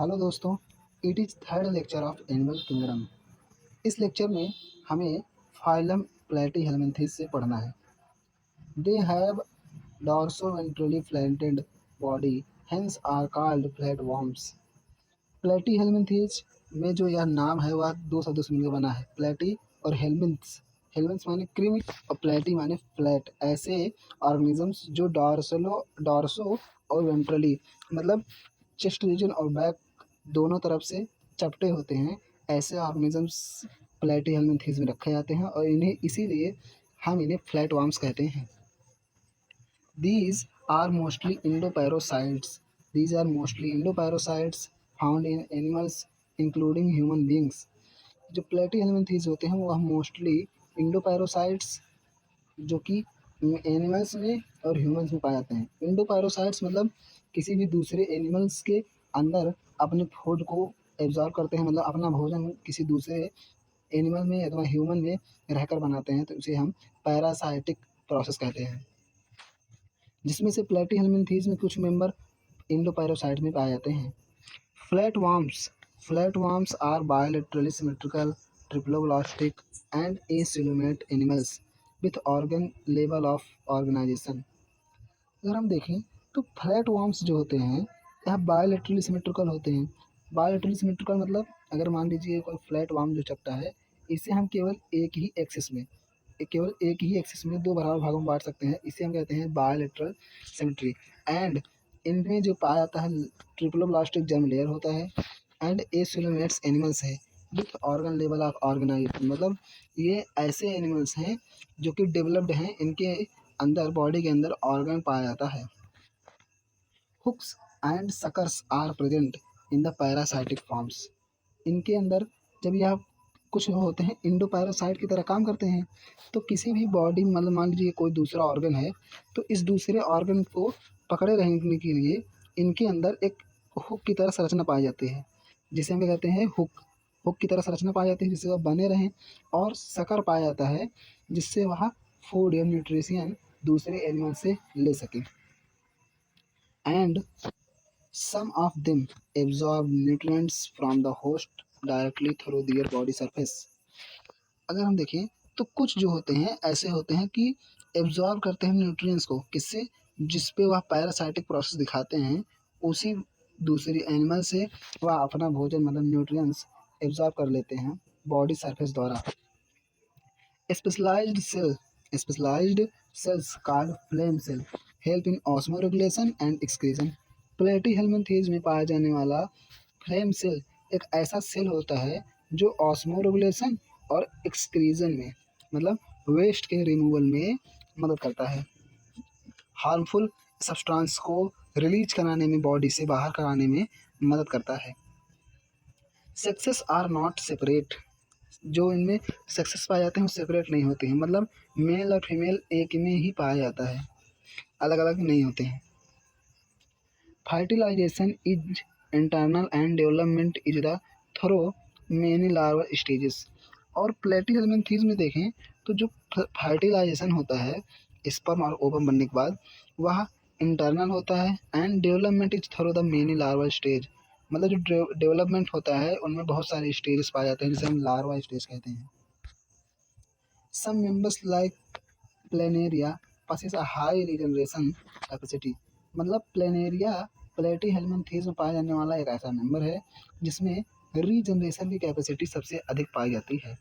Hello दोस्तों, it is third lecture of animal kingdom. इस lecture में हमें फाइलम प्लेटीहेल्मिन्थेस से पढ़ना है। They have dorsoventrally flattened body, hence are called flatworms. Platyhelminthes में जो यह नाम है वह दो शब्दों से मिलकर बना है, प्लेटी और हेल्मिन्थ्स। हेल्मिन्थ्स माने कृमि और प्लेटी माने फ्लैट। ऐसे ऑर्गेनिजम्स जो डॉर्सो और वेंट्रली मतलब चेस्ट रीजन और बैक दोनों तरफ से चपटे होते हैं, ऐसे ऑर्गेनिजम्स प्लेटीहेल्मिन्थेस में रखे जाते हैं और इन्हें इसीलिए हम इन्हें फ्लैटवर्म्स कहते हैं। These are mostly endoparasites. These are mostly endoparasites found in animals including human beings. जो प्लेटीहेल्मिन्थेस होते हैं वह मोस्टली इंडोपैरोसाइट्स जो कि एनिमल्स में और ह्यूमंस में पाए जाते हैं। इंडोपैरोसाइट्स मतलब किसी भी दूसरे एनिमल्स के अंदर अपने फूड को एब्जॉर्ब करते हैं, मतलब अपना भोजन किसी दूसरे एनिमल में अथवा ह्यूमन में रहकर बनाते हैं, तो उसे हम पैरासाइटिक प्रोसेस कहते हैं। जिसमें से प्लेटीहेल्मिन्थेस में कुछ मेंबर इंडोपैरोसाइट में पाए जाते हैं। Flatworms flatworms are bilaterally symmetrical triploblastic and acoelomate animals with organ level of organisation. अगर हम देखें तो फ्लैटवर्म्स जो होते हैं यह बायोलेटरली सिमेट्रिकल होते हैं। बायोलेटरली सिमेट्रिकल मतलब अगर मान लीजिए कोई फ्लैटवर्म जो चपटा है, इसे हम केवल एक ही एक्सिस में दो बराबर भागों में बांट सकते हैं, इसे हम कहते हैं बायोलेटरल सिमेट्री। एंड इनमें जो पाया जाता है ट्रिप्लोब्लास्टिक जर्म लेयर होता है एंड एसिलोमेट्स एनिमल्स है with organ level of organisation. मतलब ये ऐसे एनिमल्स हैं जो कि डेवलप्ड हैं, इनके अंदर बॉडी के अंदर ऑर्गन पाया जाता है। Hooks and suckers are present in the parasitic forms. इनके अंदर जब यह कुछ होते हैं इंडोपैरासाइट की तरह काम करते हैं, तो किसी भी बॉडी मतलब मान लीजिए कोई दूसरा ऑर्गन है, तो इस दूसरे ऑर्गन को पकड़े रहने के लिए इनके अंदर एक हुक की तरह संरचना पाई जाती है, जिसे हम क्या कहते हैं हुक। हुक की तरह संरचना पाई जाती है जिससे वह बने रहें, और सकर पाया जाता है जिससे वह फूड या न्यूट्रिशन दूसरे एनिमल से ले सके। And some of them absorb nutrients from the host directly through their body surface। अगर हम देखें तो कुछ जो होते हैं ऐसे होते हैं कि एब्जॉर्ब करते हैं न्यूट्रिएंट्स को, किससे? जिस पे वह पैरासाइटिक प्रोसेस दिखाते हैं, उसी दूसरी एनिमल से वह अपना भोजन मतलब न्यूट्रिएंट्स एब्जॉर्ब कर लेते हैं बॉडी सरफेस द्वारा। Specialised cell specialised cells called flame cell help in osmoregulation and excretion. Platyhelminthes में पाया जाने वाला फ्लेम सेल एक ऐसा सेल होता है जो ऑस्मोरेगुलेशन और एक्सक्रीजन में मतलब वेस्ट के रिमूवल में मदद करता है। हार्मफुल सब्सटेंस को रिलीज कराने में, बॉडी से बाहर कराने में मदद करता है। Sexes are not separate. जो इनमें सेक्सेस पाए जाते हैं वो सेपरेट नहीं होते हैं, मतलब मेल और फीमेल एक में ही पाया जाता है, अलग अलग नहीं होते हैं। Fertilisation is internal and development is the through many larval stages. और प्लेटीहेल्मिन्थेस में देखें तो जो फर्टिलाइजेशन होता है स्पर्म और ओवम बनने के बाद, वह इंटरनल होता है and development is through the many larval stage. मतलब जो डेवलपमेंट होता है उनमें बहुत सारे स्टेजेस पाए जाते हैं जिसे हम लार्वा स्टेज कहते हैं। Some members like planaria possess a high regeneration capacity। मतलब प्लेनेरिया प्लेटीहेल्मिन्थेस में पाया जाने वाला एक ऐसा मेंबर है जिसमें रीजनरेशन की कैपेसिटी सबसे अधिक पाई जाती है।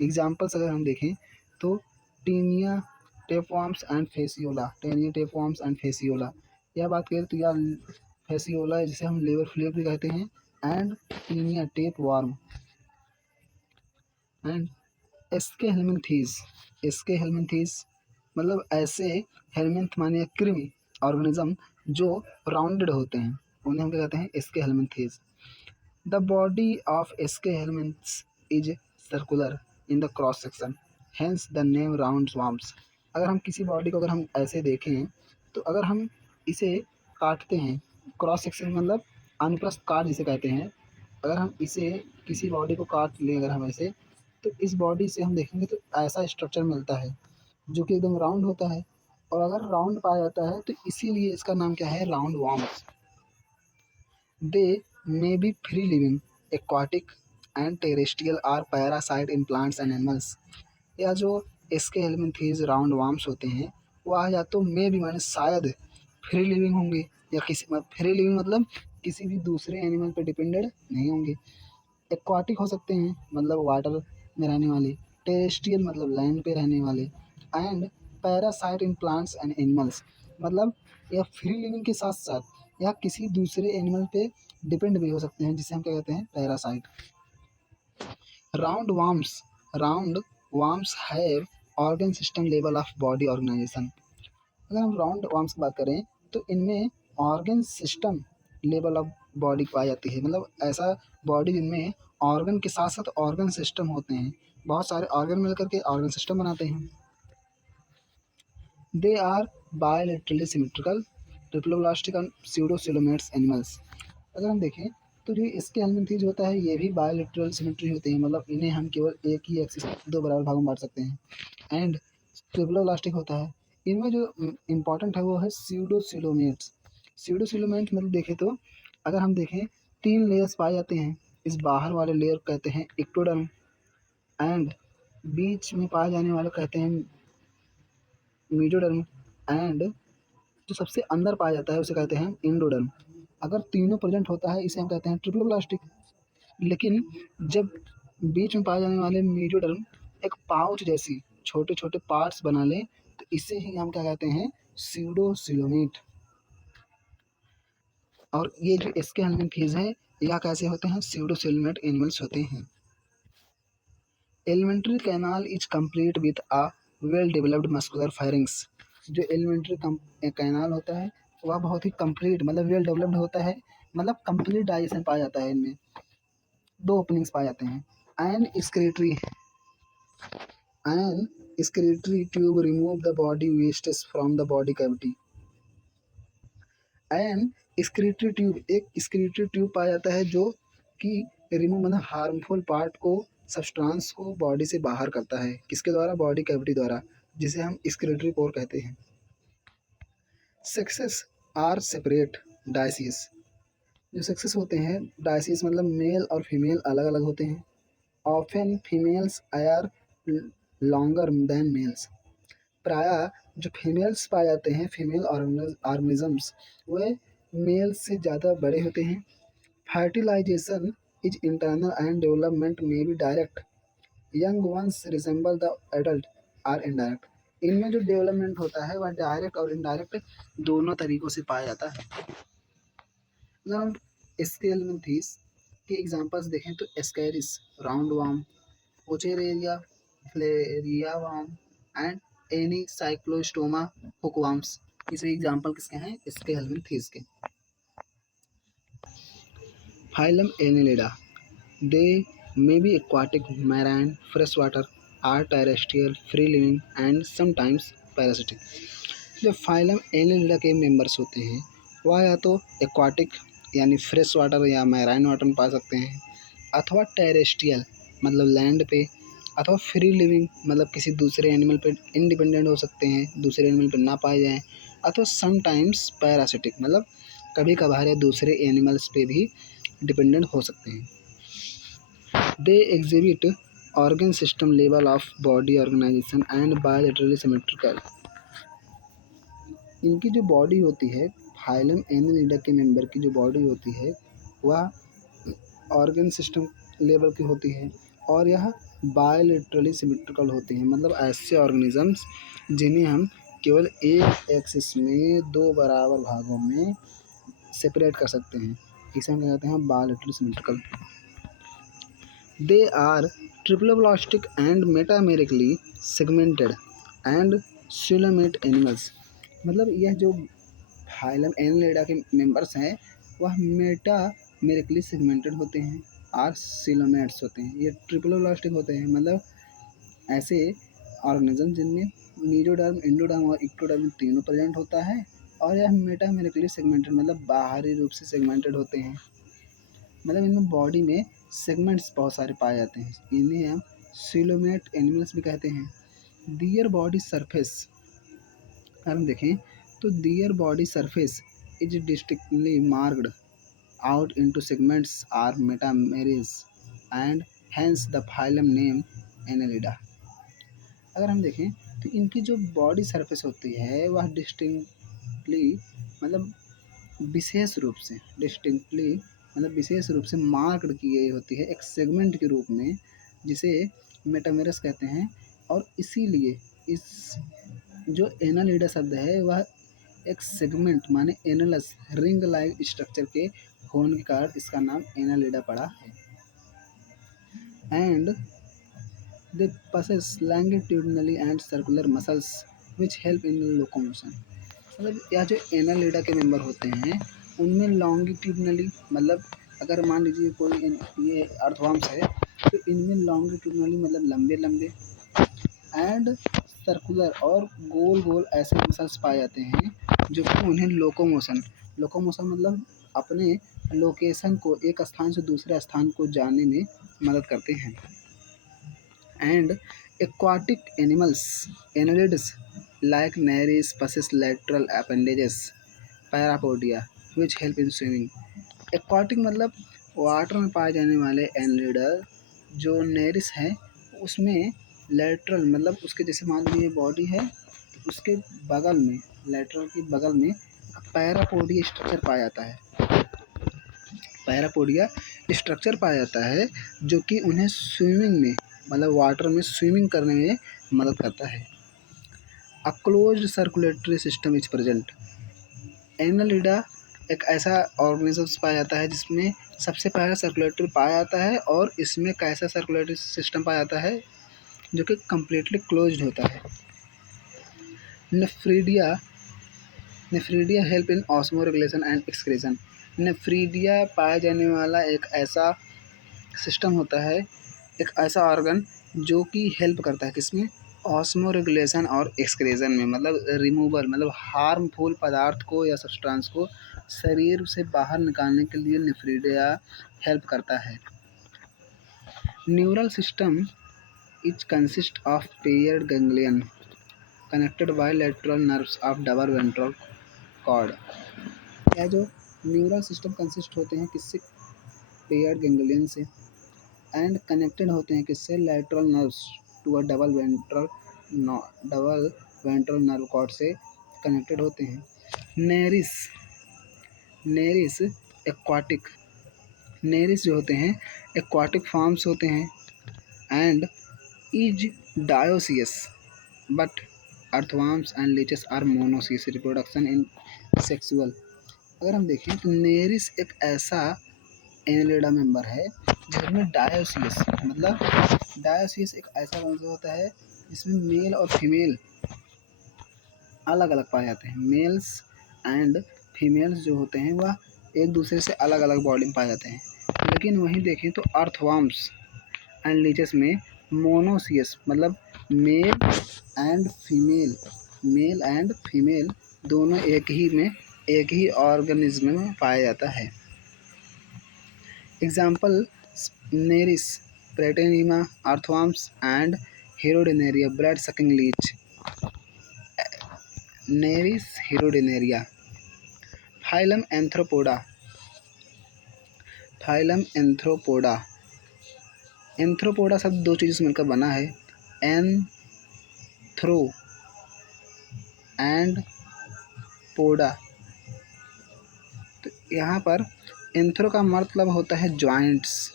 एग्जाम्पल्स अगर हम देखें तो taenia tapeworms and fasciola, taenia tapeworms and fasciola. यह बात करें तो यह फेसियोला जिसे हम लेबर फ्लेप भी कहते हैं, एंड टीनिया टेपवर्म एंड एस्के हेल्मिन्थेस। एस्के हेल्मिन्थेस मतलब ऐसे हेल्मिन्थ माने कृमि ऑर्गेनिज्म जो राउंडेड होते हैं, उन्हें हम क्या कहते हैं Aschelminthes. The body of Aschelminthes is circular in the cross section, hence the name round swarms. अगर हम किसी बॉडी को अगर हम ऐसे देखें तो अगर हम इसे काटते हैं, क्रॉस सेक्शन मतलब अनुप्रस्थ काट जिसे कहते हैं, अगर हम इसे किसी बॉडी को काट लें अगर हम ऐसे, तो इस बॉडी से हम देखेंगे तो ऐसा स्ट्रक्चर मिलता है जो कि एकदम राउंड होता है। और अगर राउंड पाया जाता है तो इसीलिए इसका नाम क्या है round worms. They may be free living, aquatic and terrestrial are parasite in plants and animals. या जो इसके हेलमिंथीज राउंड वार्म्स होते हैं वह या तो मे भी माने शायद फ्री लिविंग होंगे, या किसी फ्री लिविंग मतलब किसी भी दूसरे एनिमल पे डिपेंडेड नहीं होंगे। एक्वाटिक हो सकते हैं मतलब वाटर में रहने वाले, टेरेस्ट्रियल मतलब लैंड पे रहने वाले, and parasite in plants and animals मतलब यह फ्री लिविंग के साथ साथ या किसी दूसरे एनिमल पे डिपेंड भी हो सकते हैं, जिसे हम क्या कहते हैं parasite. Round worms, round worms have organ system level of body organisation. अगर हम राउंड वार्म्स की बात करें तो इनमें organ system level of body पाई जाती है, मतलब ऐसा बॉडी जिनमें ऑर्गन के साथ साथ ऑर्गन सिस्टम होते हैं, बहुत सारे ऑर्गन मिलकर के ऑर्गन सिस्टम बनाते हैं। They are bilaterally symmetrical, triploblastic and pseudocoelomates animals. अगर हम देखें तो जो इसके हेलमिंथीज होता है ये भी बायोलेटरल सिमेट्री होते हैं, मतलब इन्हें हम केवल एक ही एक्सिस दो बराबर भागों में बांट सकते हैं। एंड ट्रिप्लोब्लास्टिक होता है, इनमें जो इम्पोर्टेंट है वो है स्यूडोसिलोमेट्स। स्यूडोसिलोमेट्स मतलब देखें तो अगर हम देखें 3 लेयर्स पाए जाते हैं। इस बाहर वाले लेयर को कहते हैं इक्टोडर्म, एंड बीच में पाए जाने वाले कहते हैं मीजोडर्म, एंड जो सबसे अंदर पाया जाता है उसे कहते हैं इंडोडर्म। अगर तीनों प्रेजेंट होता है इसे हम कहते हैं ट्रिप्लोब्लास्टिक। लेकिन जब बीच में पाए जाने वाले मीजोडर्म एक पाउच जैसी छोटे छोटे पार्ट्स बना ले तो इसे ही हम क्या कहते हैं स्यूडोसिलोमेट। और ये जो इसके हेलमिंथीज हैं या कैसे होते हैं स्यूडोसिलोमेट एनिमल्स होते हैं। Alimentary canal is complete with a well developed muscular firings. जो एलिमेंट्री कैनाल होता है वह बहुत ही कंप्लीट मतलब वेल डेवलप्ड होता है, मतलब कंप्लीट डाइजेशन पाया जाता है। इनमें 2 ओपनिंग्स पाए जाते हैं। An excretory tube remove the body wastage from the body cavity. An excretory tube, एक excretory ट्यूब पाया जाता है जो कि रिमूव मतलब हार्मफुल पार्ट को, सब्सटेंस को बॉडी से बाहर करता है। किसके द्वारा? बॉडी कैविटी द्वारा, जिसे हम excretory पोर कहते हैं। Sexes are separate dioecious. जो सेक्सेस होते हैं डायसिस मतलब मेल और फीमेल अलग अलग होते हैं। Often females are longer than males. प्रायः जो फीमेल्स पाए जाते हैं फीमेल ऑर्गेनिजम्स वे मेल से ज़्यादा बड़े होते हैं। Fertilisation is internal and development में be direct, young ones resemble the adult are indirect. इनमें जो डेवलपमेंट होता है वह डायरेक्ट और इनडायरेक्ट दोनों तरीकों से पाया जाता है। अगर हम स्केलमिंथीस के एग्जांपल्स देखें तो Ascaris round worm, Wuchereria filaria worm and Ancylostoma hookworms. ये सभी एग्जांपल किसके हैं? स्केलमिंथीस के। Phylum Annelida, they may be aquatic, marine, fresh water, or terrestrial, free living and sometimes parasitic. जो फाइलम एनिलिडा के members होते हैं वह या तो एक्वाटिक यानी फ्रेश वाटर या मैराइन वाटर में पा सकते हैं, अथवा टेरेस्ट्रियल मतलब लैंड पे, अथवा फ्री लिविंग मतलब किसी दूसरे एनिमल पे इंडिपेंडेंट हो सकते हैं, दूसरे एनिमल पे ना पाए जाएं, अथवा समटाइम्स पैरासिटिक मतलब कभी कभार या दूसरे एनिमल्स पे भी डिपेंडेंट हो सकते हैं। They exhibit organ system level of body organisation and bilaterally symmetrical. इनकी जो बॉडी होती है फाइलम एनिलिडा के मेंबर की जो बॉडी होती है वह ऑर्गन सिस्टम लेवल की होती है और यह बायोलेटरली सिमेट्रिकल होती हैं, मतलब ऐसे ऑर्गेनिजम्स जिन्हें हम केवल एक एक्सिस में 2 बराबर भागों में सेपरेट कर सकते हैं, इसे हम कहते हैं bilaterally symmetrical. They are triploblastic and metamerically segmented and coelomate animals. मतलब यह जो फाइलम एनिलिडा के मेंबर्स हैं वह मेटामेरिकली सेगमेंटेड होते हैं और सिलोमेट्स होते हैं। ये ट्रिप्लोब्लास्टिक होते हैं, मतलब ऐसे ऑर्गेनिज्म जिनमें मीजोडर्म, एंडोडर्म और इक्टोडर्म तीनों प्रेजेंट होता है, और यह मेटामेरिकली सेगमेंटेड मतलब बाहरी रूप से सेगमेंटेड होते हैं, मतलब इनमें बॉडी में सेगमेंट्स बहुत सारे पाए जाते हैं। इन्हें हम सिलोमेट एनिमल्स भी कहते हैं। दियर बॉडी सरफेस, अगर हम देखें तो their body surface is distinctly marked out into segments are metameres and hence the phylum name Annelida। अगर हम देखें तो इनकी जो बॉडी सरफेस होती है वह डिस्टिंक्टली मतलब विशेष रूप से मार्क्ड की गई होती है एक सेगमेंट के रूप में, जिसे मेटामेरस कहते हैं। और इसीलिए इस जो एनालिडा शब्द है वह एक सेगमेंट माने एनलस रिंग लाइक स्ट्रक्चर के होने के कारण इसका नाम एनालिडा पड़ा है। And they possess longitudinally and circular muscles which help in locomotion। मतलब यह जो एनालिडा के मेंबर होते हैं उनमें लॉन्गिट्यूडनली मतलब अगर मान लीजिए कोई ये अर्थवर्म्स है तो इनमें लॉन्गिट्यूडनली मतलब लंबे लंबे एंड सर्कुलर और गोल गोल ऐसे मसल्स पाए जाते हैं जो कि उन्हें लोकोमोशन मतलब अपने लोकेशन को एक स्थान से दूसरे स्थान को जाने में मदद करते हैं। And aquatic animals annelids like nares possess lateral appendages parapodia which help in swimming। Aquatic मतलब वाटर में पाए जाने वाले एनलिडर जो नेरिस है उसमें लेटरल मतलब उसके जैसे मान लीजिए बॉडी है तो उसके बगल में लेटरल की बगल में पैरापोडिया स्ट्रक्चर पाया जाता है। पैरापोडिया स्ट्रक्चर पाया जाता है जो कि उन्हें स्विमिंग में मतलब वाटर में स्विमिंग करने में मदद करता है। A closed circulatory system is present. Annelida एक ऐसा ऑर्गेनिज्म पाया जाता है जिसमें सबसे पहला सर्कुलेटरी पाया जाता है और इसमें कैसा सर्कुलेटरी सिस्टम पाया जाता है जो कि कम्प्लीटली क्लोज्ड होता है। Nephridia nephridia help in osmo regulation and excretion. Nephridia पाया जाने वाला एक ऐसा सिस्टम होता है, एक ऐसा ऑर्गन जो कि हेल्प करता है किसमें, ऑस्मो रेगुलेशन और एक्सक्रीशन में, मतलब रिमूवल मतलब हार्मफुल पदार्थ को या सब्सटेंस को शरीर से बाहर निकालने के लिए नेफ्रीडिया हेल्प करता है। Neural system is consist of paired ganglion connected by lateral nerves of double ventral cord. यह जो न्यूरल सिस्टम कंसिस्ट होते हैं किससे, पेयर्ड गैंग्लियन से, एंड कनेक्टेड होते हैं किससे, lateral nerves to a double ventral nerve cord से कनेक्टेड होते हैं। नेरिस एक्वाटिक नेरिस जो होते हैं एक्वाटिक फॉर्म्स होते हैं and is dioecious but earthworms and leeches are monoecious reproduction in sexual. अगर हम देखें तो नेरिस एक ऐसा एनालिडा मेंबर है जिसमें डायोसियस एक ऐसा वंश होता है जिसमें मेल और फीमेल अलग अलग पाए जाते हैं। मेल्स एंड फीमेल्स जो होते हैं वह एक दूसरे से अलग अलग बॉडी में पाए जाते हैं। लेकिन वहीं देखें तो अर्थवर्म्स एंड लीचेस में मोनोसियस मतलब मेल एंड फीमेल दोनों एक ही ऑर्गेनिज्म में पाया जाता है। Example Nereis Pheretima earthworms and Hirudinaria blood sucking leech. Nereis Hirudinaria. Phylum Arthropoda. Arthropoda शब्द दो चीज़ों से मिलकर बना है, एंथ्रो एंड पोडा। तो यहाँ पर एंथ्रो का मतलब होता है जॉइंट्स,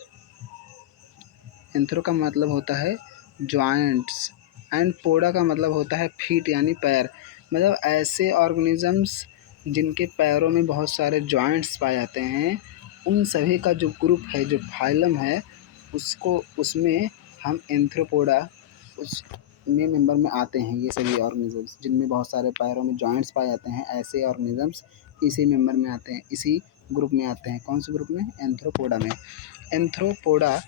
एंड पोडा का मतलब होता है फीट यानी पैर। मतलब ऐसे ऑर्गेनिजम्स जिनके पैरों में बहुत सारे जॉइंट्स पाए जाते हैं उन सभी का जो ग्रुप है, जो फाइलम है, उसमें हम एंथ्रोपोडा उसमें मेंबर में आते हैं। ये सभी ऑर्गेनिजम्स जिनमें बहुत सारे पैरों में जॉइंट्स पाए जाते हैं ऐसे ऑर्गेनिजम्स इसी मेंबर में आते हैं, इसी ग्रुप में आते हैं। कौन से ग्रुप में, एंथ्रोपोडा में। Arthropoda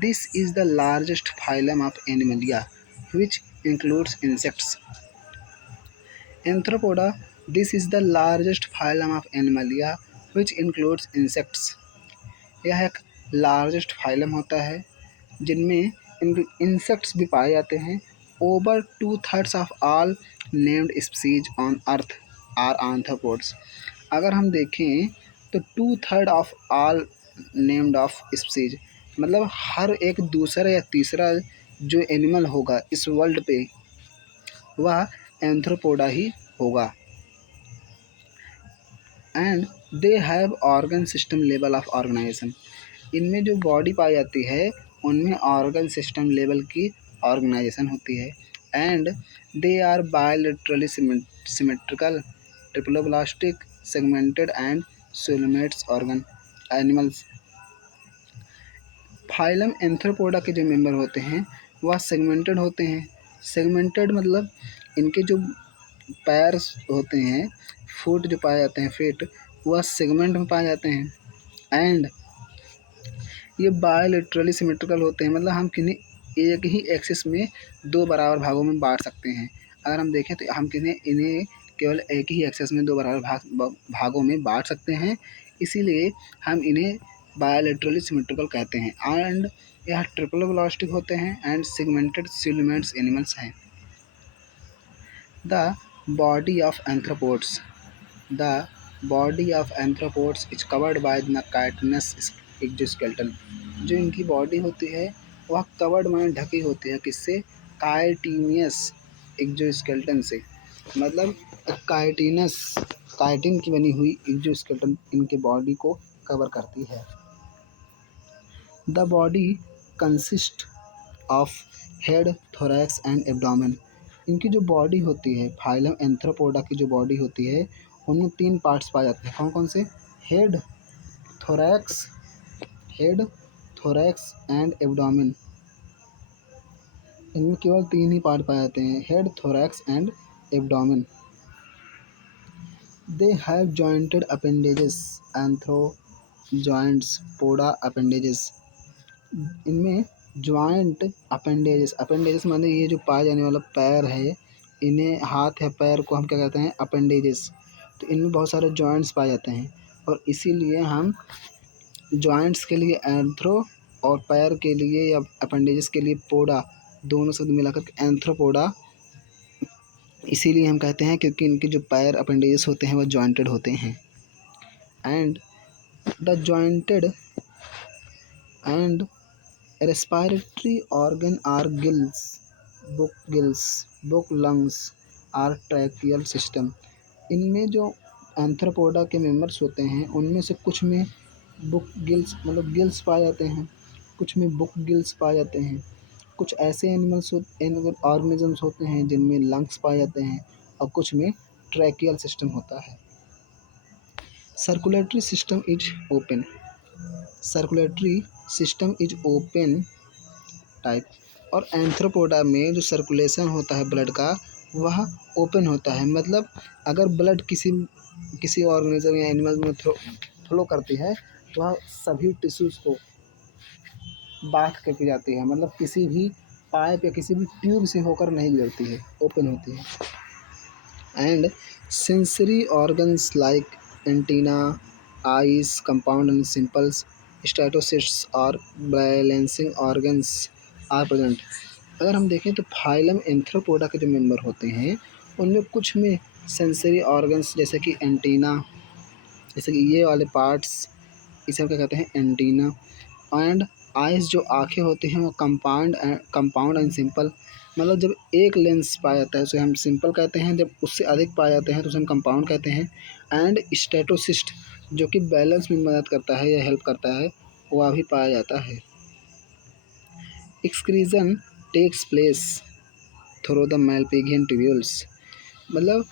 this is the largest phylum of Animalia which includes insects। Arthropoda, this is the largest phylum of Animalia which includes insects। यह एक लार्जेस्ट फाइलम होता है जिनमें इंसेक्ट्स भी पाए जाते हैं। Over 2/3 of all named species on earth are arthropods. अगर हम देखें तो 2/3 of all named of species, मतलब हर एक दूसरा या तीसरा जो एनिमल होगा इस वर्ल्ड पे वह एंथ्रोपोडा ही होगा। And they have organ system level of organisation, इनमें जो बॉडी पाई जाती है उनमें ऑर्गन सिस्टम लेवल की ऑर्गेनाइजेशन होती है। And they are bilaterally symmetrical triploblastic segmented and coelomates organ animals. Phylum Arthropoda के जो मेंबर होते हैं वह सेगमेंटेड होते हैं। सेगमेंटेड मतलब इनके जो पैर होते हैं, फुट जो पाए जाते हैं, फीट, वह सेगमेंट में पाए जाते हैं। एंड ये बायलेटरली सिमेट्रिकल होते हैं, मतलब हम किन्हीं एक ही एक्सिस में दो बराबर भागों में बांट सकते हैं। अगर हम देखें तो हम इन्हें केवल एक ही एक्सिस में दो बराबर भागों में बांट सकते हैं, इसीलिए हम इन्हें बायलेटरली सिमेट्रिकल कहते हैं। एंड यह ट्रिप्लोब्लास्टिक होते हैं एंड सेगमेंटेड सिलुमेट्स एनिमल्स हैं। The body of arthropods, the body of arthropods is covered by the chitinous exoskeleton, जो इनकी बॉडी होती है वह कवर्ड में ढकी होती है, किससे? काइटिनियस एक्सोस्केलेटन से, मतलब काइटिन की बनी हुई एक्सोस्केलेटन इनके बॉडी को कवर करती है। The body consist of head, thorax and abdomen, इनकी जो बॉडी होती है, फाइलम एंथ्रोपोडा की जो बॉडी होती है उनमें 3 पार्ट्स पाए जाते हैं। कौन कौन से? हेड, थोरैक्स एंड एब्डोमेन, इनमें केवल 3 ही पार्ट पाए जाते हैं, head, thorax and abdomen. They have jointed appendages, anthro joints, poda appendages, इनमें जॉइंट अपेंडेजेस माने ये जो पाए जाने वाला पैर है, इन्हें हाथ या पैर को हम क्या कहते हैं? अपेंडेजेस। तो इनमें बहुत सारे जॉइंट्स पाए जाते हैं और इसीलिए हम जॉइंट्स के लिए एंथ्रो और पैर के लिए या अपेंडेजेस के लिए पोडा, दोनों शब्द मिलाकर एंथ्रोपोडा इसीलिए हम कहते हैं क्योंकि इनके जो पैर अपेंडेजेस होते हैं वह जॉइंटेड होते हैं। And the jointed and respiratory organ are book, lungs are tracheal system, इनमें जो एंथ्रोपोडा के मेंबर्स होते हैं उनमें से कुछ में बुक गिल्स मतलब गिल्स पाए जाते हैं, कुछ में बुक गिल्स पाए जाते हैं, कुछ ऐसे ऑर्गेनिजम्स होते हैं जिनमें लंग्स पाए जाते हैं और कुछ में ट्रैकियल सिस्टम होता है। Circulatory system is open type, और एंथ्रोपोडा में जो सर्कुलेशन होता है ब्लड का वह ओपन होता है, मतलब अगर ब्लड किसी ऑर्गेनिज्म या एनिमल में फ्लो करती है तो वह सभी टिश्यूज़ को बांध करके जाती है, मतलब किसी भी पाइप या किसी भी ट्यूब से होकर नहीं गुजरती है, ओपन होती है। And sensory organs like antenna, eyes, compound and simples, statocysts और बैलेंसिंग ऑर्गन्स आर प्रेजेंट। अगर हम देखें तो फाइलम एंथ्रोपोडा के जो मेंबर होते हैं उनमें कुछ में सेंसरी ऑर्गन्स जैसे कि एंटीना, जैसे कि ये वाले पार्ट्स, इसे हम क्या कहते हैं? एंटीना। एंड आइज़, जो आँखें होती हैं वो कंपाउंड एंड सिंपल, मतलब जब एक लेंस पाया जाता है उसे हम सिंपल कहते हैं, जब उससे अधिक पाए जाते हैं तो उसे हम कंपाउंड कहते हैं। एंड स्टेटोसिस्ट, जो कि बैलेंस में मदद करता है या हेल्प करता है, वह भी पाया जाता है। Excretion takes place through the Malpighian tubules, मतलब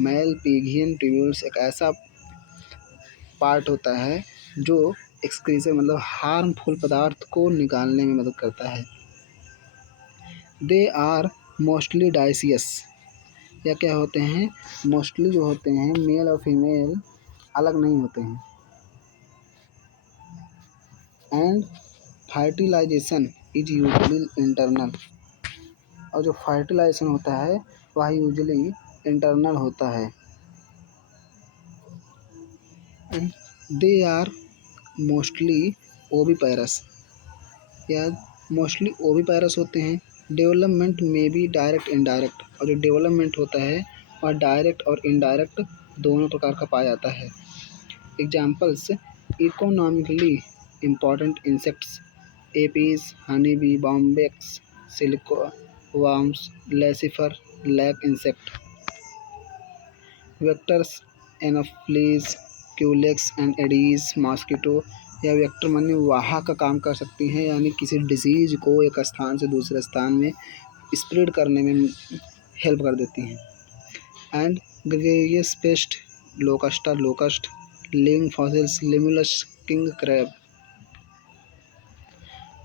मैलपिघियन ट्यूब्यूल्स एक ऐसा पार्ट होता है जो एक्सक्रीजन मतलब हार्मफुल पदार्थ को निकालने में मदद करता है। दे आर मोस्टली डाइसियस, या क्या होते हैं? मोस्टली जो होते हैं मेल और फीमेल अलग नहीं होते हैं। And fertilisation is usually internal, और जो फर्टिलाइजेशन होता है वह यूजुअली इंटरनल होता है। दे आर मोस्टली ओविपेरस, या मोस्टली ओविपेरस होते हैं। डेवलपमेंट में भी डायरेक्ट इनडायरेक्ट, और जो डेवलपमेंट होता है वह डायरेक्ट और इनडायरेक्ट दोनों प्रकार का पाया जाता है। Examples: economically important insects, aphids, honeybee, bombyx, silkworms, lucifer, lake insect. Vectors: anopheles, culex and aedes mosquito. यह वेक्टर माने वाहक का काम कर सकती हैं, यानी किसी डिजीज को एक स्थान से दूसरे स्थान में स्प्रेड करने में हेल्प कर देती हैं। And gregarious pest, locusta locust, living fossils, limulus, king crab.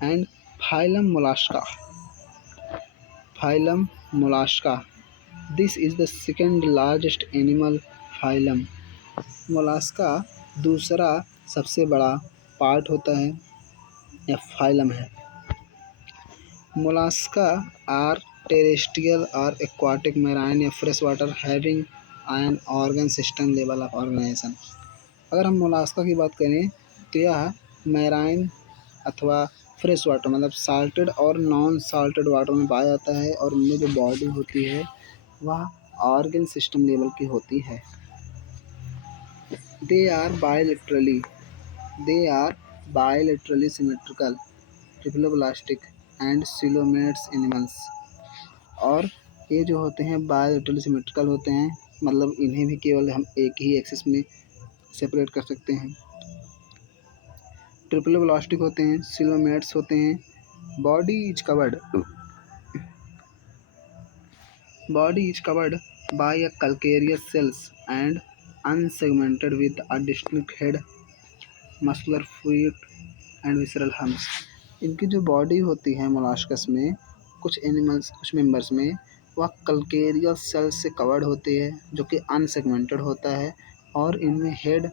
And phylum mollusca, phylum mollusca, this is the second largest animal phylum. Mollusca दूसरा सबसे बड़ा पार्ट होता है या फाइलम है। मोलास्का आर टेरेस्ट्रियल और एक्वाटिक, मैराइन या fresh water, having an organ system level of organisation. अगर हम मोलास्का की बात करें तो यह मैराइन अथवा फ्रेश वाटर मतलब साल्टेड और नॉन साल्टेड वाटर में पाया जाता है, और इनमें जो बॉडी होती है वह ऑर्गन सिस्टम लेवल की होती है। They are bilaterally symmetrical, triploblastic and coelomates animals. और ये जो होते हैं बायलैटरली सिमेट्रिकल होते हैं, मतलब इन्हें भी केवल हम एक ही एक्सिस में सेपरेट कर सकते हैं। ट्रिप्लोब्लास्टिक होते हैं, सिलोमेट्स होते हैं। Body is covered by a calcareous cells and unsegmented with a distinct head, muscular feet and visceral humps। इनकी जो बॉडी होती है मोलास्कस में, कुछ मेंबर्स में वह कल्केरियस सेल्स से कवर्ड होती है, जो कि अनसेगमेंटेड होता है, और इनमें head,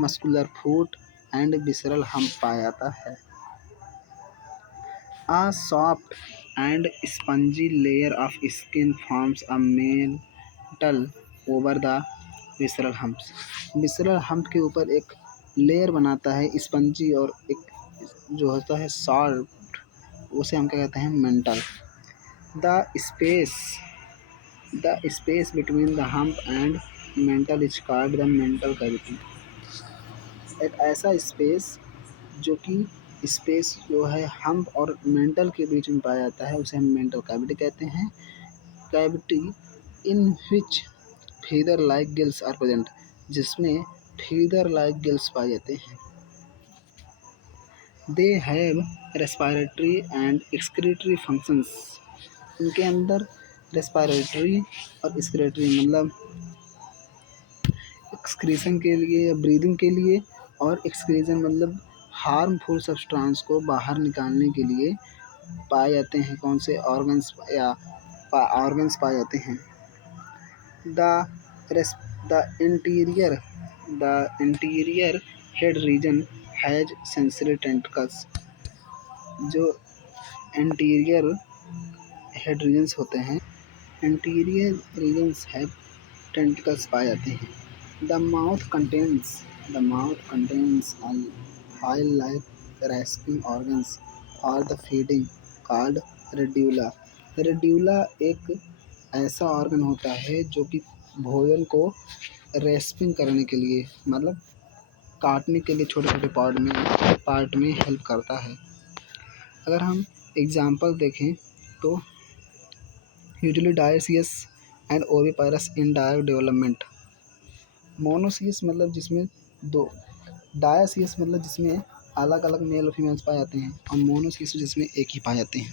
muscular foot and visceral hump पाया जाता है। A soft and spongy layer of skin forms a mantle over the visceral humps। visceral hump के ऊपर एक लेयर बनाता है स्पंजी, और एक जो होता है सॉफ्ट, उसे हम क्या कहते हैं, mental. The space between the hump and mental is called the mantle cavity. एक ऐसा स्पेस जो है हम्प और मेंटल के बीच में पाया जाता है, उसे हम मेंटल कैविटी कहते हैं। Cavity in which feather like gills are present, जिसमें फीदर लाइक गिल्स पाए जाते हैं। They have respiratory and excretory functions. इनके अंदर रेस्पिरेटरी और एक्सक्रीटरी मतलब एक्सक्रीशन के लिए या ब्रीदिंग के लिए, और एक्सक्रीजन मतलब हार्मफुल सब्सटेंस को बाहर निकालने के लिए पाए जाते हैं। कौन से ऑर्गन्स पाए जाते हैं। The interior head region has sensory tentacles. जो इंटीरियर हेड रीजन्स होते हैं, इंटीरियर रीजन्स हैव टेंटिकल्स पाए जाते हैं। The mouth contains file like rasping organs for the feeding called radula. Radula एक ऐसा ऑर्गन होता है जो कि भोजन को रेस्पिंग करने के लिए मतलब काटने के लिए छोटे छोटे पार्ट में हेल्प करता है। अगर हम एग्जांपल देखें तो usually dioecious and oviparous indirect development. Monoecious मतलब जिसमें दो, डायोसियस मतलब जिसमें अलग अलग मेल और फीमेल्स पाए जाते हैं, और मोनोसियस जिसमें एक ही पाए जाते हैं।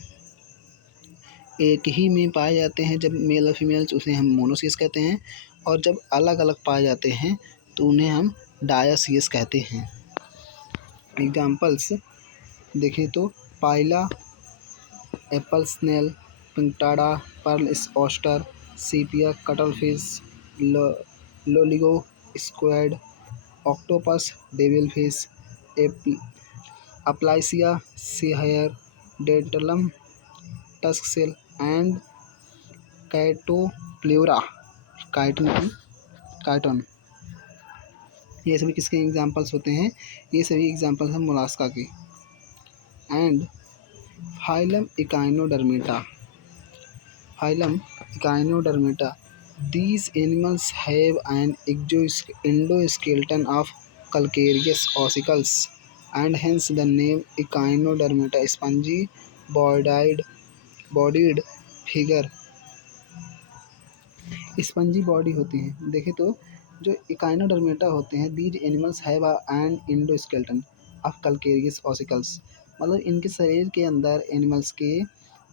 एक ही में पाए जाते हैं जब मेल और फीमेल्स, उसे हम मोनोसियस कहते हैं, और जब अलग अलग पाए जाते हैं तो उन्हें हम डायोसियस कहते हैं। एग्जाम्पल्स देखें तो Pila, apple snail, Pinctada, pearl oyster, Sepia, cuttlefish, Loligo squid, octopus, devilfish, Aplysia, sea hare, Dentalium, tusk shell and Chaetopleura, chiton. ये सभी किसके एग्जाम्पल्स होते हैं? ये सभी एग्जाम्पल्स हैं मोलास्का के। And phylum Echinodermata, these animals have an endoskeleton of calcareous ossicles, and hence the name Echinodermata, spongy bodied figure, spongy body होती हैं। देखें तो जो इकाइनोडर्मेटा होते हैं, these animals have an endoskeleton of calcareous ossicles, मतलब इनके शरीर के अंदर एनिमल्स के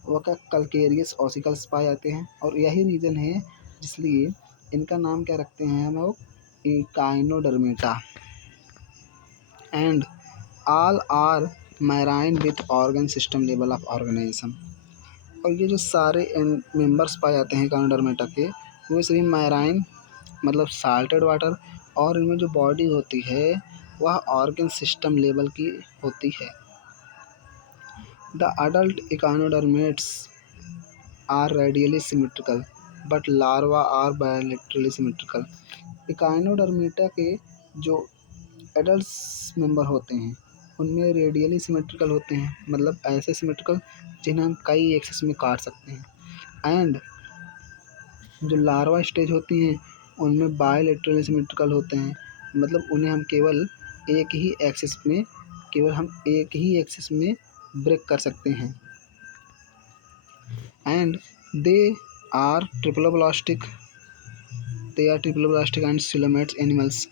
वह कैल्केरियस ऑसिकल्स पाए जाते हैं, और यही रीज़न है इसलिए इनका नाम क्या रखते हैं हम लोग, echinodermata. And all are marine with organ system level of organisation, और ये जो सारे मेंबर्स पाए जाते हैं इकाइनोडर्मेटा के, वो सभी मैराइन मतलब साल्टेड वाटर, और इनमें जो बॉडी होती है वह ऑर्गन सिस्टम लेवल की होती है। The adult echinoderms are radially symmetrical but larva are bilaterally symmetrical. Echinodermata के जो एडल्ट मेंबर होते हैं उनमें रेडियली सिमेट्रिकल होते हैं, मतलब ऐसे सिमेट्रिकल जिन्हें हम कई एक्सिस में काट सकते हैं। एंड जो लार्वा स्टेज होती हैं उनमें बायलैटरली सिमेट्रिकल होते हैं, मतलब उन्हें हम केवल एक ही एक्सिस में ब्रेक कर सकते हैं। And they are triploblastic and coelomates animals.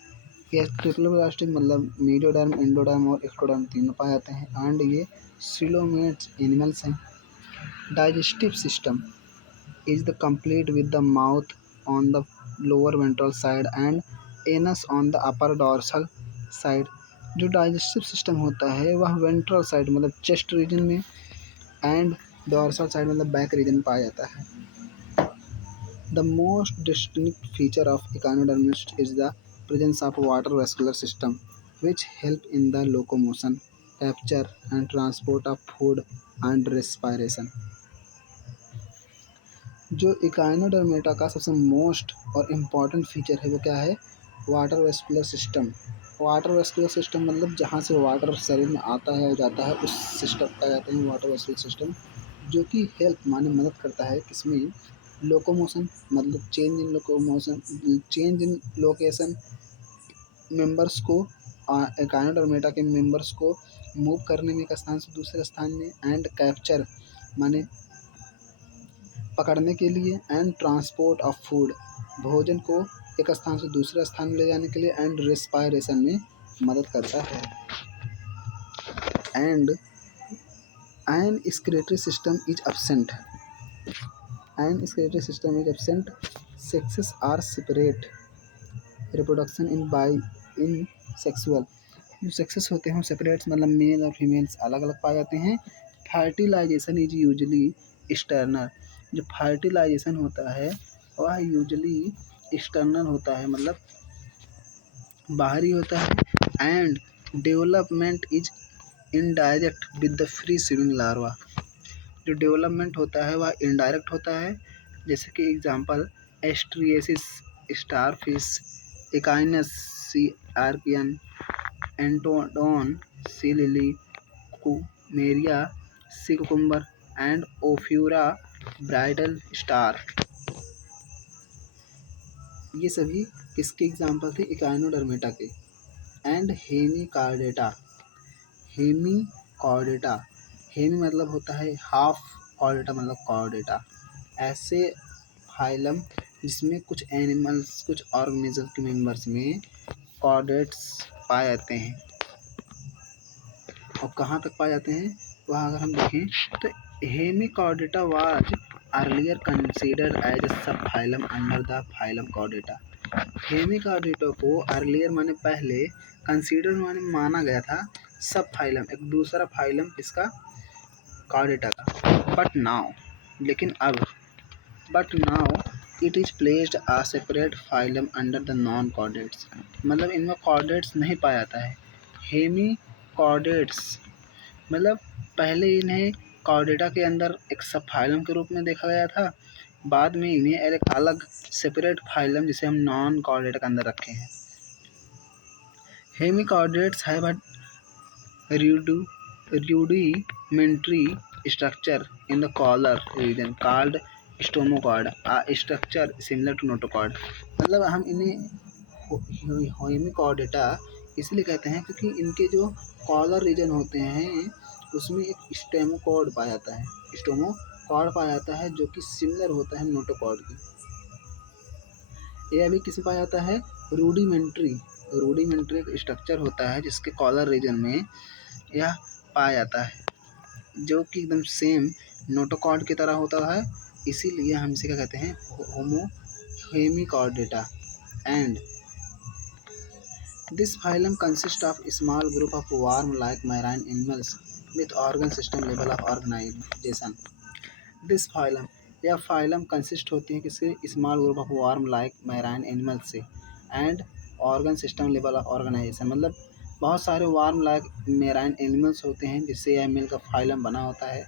ये ट्रिप्लोब्लास्टिक मतलब मीडियोडर्म, एंडोडर्म और एक्टोडर्म तीनों पाए जाते हैं, एंड ये सिलोमेट्स एनिमल्स हैं। Digestive system is the complete with the mouth on the lower ventral side and anus on the upper dorsal side। जो डाइजेस्टिव सिस्टम होता है वह वेंट्रल साइड मतलब चेस्ट रीजन में, एंड डोर्सल साइड मतलब back region में पाया जाता है। The most distinct feature of echinoderms is the presence of water vascular system which help in the locomotion, capture and transport of food and respiration। जो Echinodermata का सबसे most और important feature है वो क्या है, water vascular system. Water vascular system मतलब जहाँ से वाटर शरीर में आता है और जाता है उस सिस्टम का कहते हैं वाटर वेस्कुलर सिस्टम, जो कि हेल्प माने मदद करता है किसमें, लोकोमोशन मतलब चेंज इन लोकेशन, मेंबर्स को इकाइनोडर्मेटा के मेंबर्स को मूव करने में एक स्थान से दूसरे स्थान में, एंड कैप्चर माने पकड़ने के लिए, एंड ट्रांसपोर्ट ऑफ फूड भोजन को एक स्थान से दूसरे स्थान में ले जाने के लिए, एंड रेस्पायरेशन में मदद करता है। And an excretory system is absent, sexes are separate, reproduction in sexual, जो सेक्सेस होते हैं सेपरेट मतलब मेल और फीमेल्स अलग अलग पाए जाते हैं। फर्टिलाइजेशन इज यूजली एक्सटर्नल, जो फर्टिलाइजेशन होता है वह यूजली एक्सटर्नल होता है मतलब बाहरी होता है। And development is indirect with the free swimming larva, जो डेवलपमेंट होता है वह इनडायरेक्ट होता है, जैसे कि example Asterias starfish, Echinus sea urchin, Antedon sea lily, Cucumaria sea cucumber, and Ophiura brittle star. ये सभी किसके एग्जाम्पल थे, इकाइनोडर्मेटा के। एंड हेमी मतलब होता है हाफ, कॉर्डेटा मतलब कॉर्डेटा, ऐसे फाइलम जिसमें कुछ एनिमल्स कुछ ऑर्गेनिज्म के मेंबर्स में कॉर्डेट्स पाए जाते हैं। और कहाँ तक पाए जाते हैं वहाँ अगर हम देखें तो Hemichordata was earlier considered as a sub phylum under the phylum Chordata. Hemichordata को अर्लियर माने पहले, कंसीडर माने माना गया था सब फाइलम एक दूसरा फाइलम इसका कॉर्डेटा का। But now it is placed a separate phylum under the non chordates, मतलब इनमें कॉर्डेट्स नहीं पाया जाता है। हेमी कॉर्डेट्स मतलब पहले इन्हें कॉर्डेटा के अंदर एक सब फाइलम के रूप में देखा गया था, बाद में इन्हें एक अलग सेपरेट फाइलम जिसे हम नॉन कॉर्डेटा के अंदर रखे हैं। Hemichordates have a rudimentary structure in the collar region called stomachoid, a structure similar to notochord। मतलब हम इन्हें हेमिकॉर्डेटा इसलिए कहते हैं क्योंकि इनके जो कॉलर रीजन होते हैं उसमें एक स्टेमोकॉर्ड पाया जाता है, स्टोमोकॉर्ड पाया जाता है जो कि सिमिलर होता है नोटोकॉर्ड की। यह भी किसी पाया जाता है रूडिमेंट्री स्ट्रक्चर होता है जिसके कॉलर रीजन में यह पाया जाता है जो कि एकदम सेम नोटोकॉर्ड की तरह होता है। इसीलिए हम इसे क्या कहते हैं, होमो Hemichordata. And this phylum consist of small group of worm like marine animals with organ system level of organization. This phylum, यह फाइलम कंसिस्ट होती है किसी small group of worm like marine animals से and organ system level of organisation, मतलब बहुत सारे warm like marine animals होते हैं जिससे यह मिलकर फाइलम बना होता है।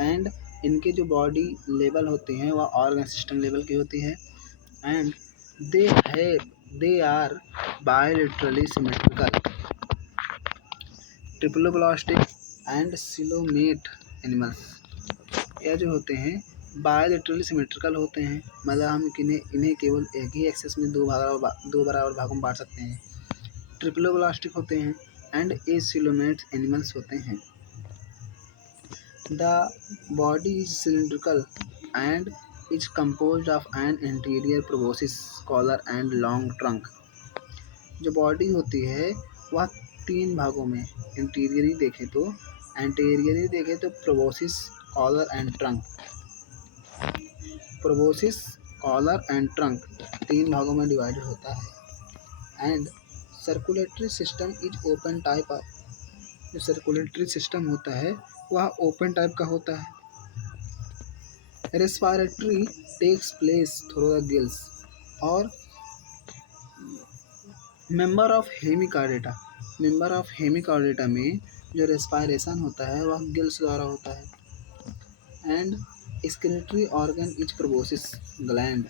एंड इनके जो बॉडी लेवल होती हैं वह ऑर्गन सिस्टम लेवल की होती है। And they are bilaterally symmetrical triploblastic and coelomate animals. यह जो होते हैं बायलेटरली सिमेट्रिकल होते हैं, मतलब हम इन्हें केवल एक ही एक्सेस में दो बराबर भागों में बांट सकते हैं। ट्रिप्लोब्लास्टिक होते हैं एंड एसिलोमेट एनिमल्स होते हैं। The body is cylindrical and is composed of an interior proboscis, collar and long trunk. जो बॉडी होती है वह 3 भागों में, इंटीरियरी देखें तो एंटीरियरी देखें तो proboscis, collar and trunk. Proboscis, collar and trunk 3 भागों में डिवाइडेड होता है। And circulatory system is open type of, जो सर्कुलेटरी सिस्टम होता है वह ओपन टाइप का होता है। Respiratory takes place through the gills. और मेंबर ऑफ हेमिकॉर्डेटा में जो रेस्पिरेशन होता है वह गिल्स द्वारा होता है। And excretory organ is proboscis gland.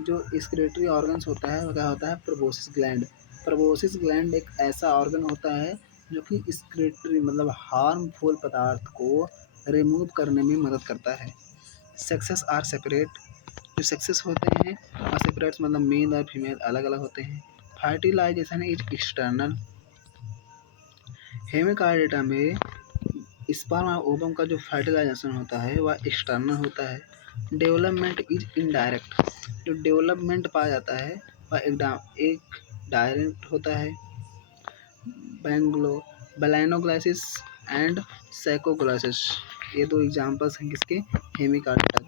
जो एक्सक्रीटरी ऑर्गन्स होता है वह क्या होता है, प्रोबोसिस ग्लैंड। प्रोबोसिस ग्लैंड एक ऐसा ऑर्गन होता है जो कि एक्सक्रीटरी मतलब हार्मफुल पदार्थ को रिमूव करने में मदद करता है। सेक्सेस आर सेपरेट, जो सेक्सेस होते हैं और सेपरेट मतलब मेल और फीमेल अलग अलग होते हैं। Fertilisation is external. हेमिकॉर्डेटा में स्पर्म और ओवम का जो फर्टिलाइजेशन होता है वह एक्सटर्नल होता है। डेवलपमेंट इज इनडायरेक्ट, जो डेवलपमेंट पाया जाता है वह एक डायरेक्ट होता है। बैलेनोग्लाइसिस एंड सैकोग्लाइसिस, ये 2 एग्जाम्पल्स हैं किसके, हेमिकॉर्डेटा के।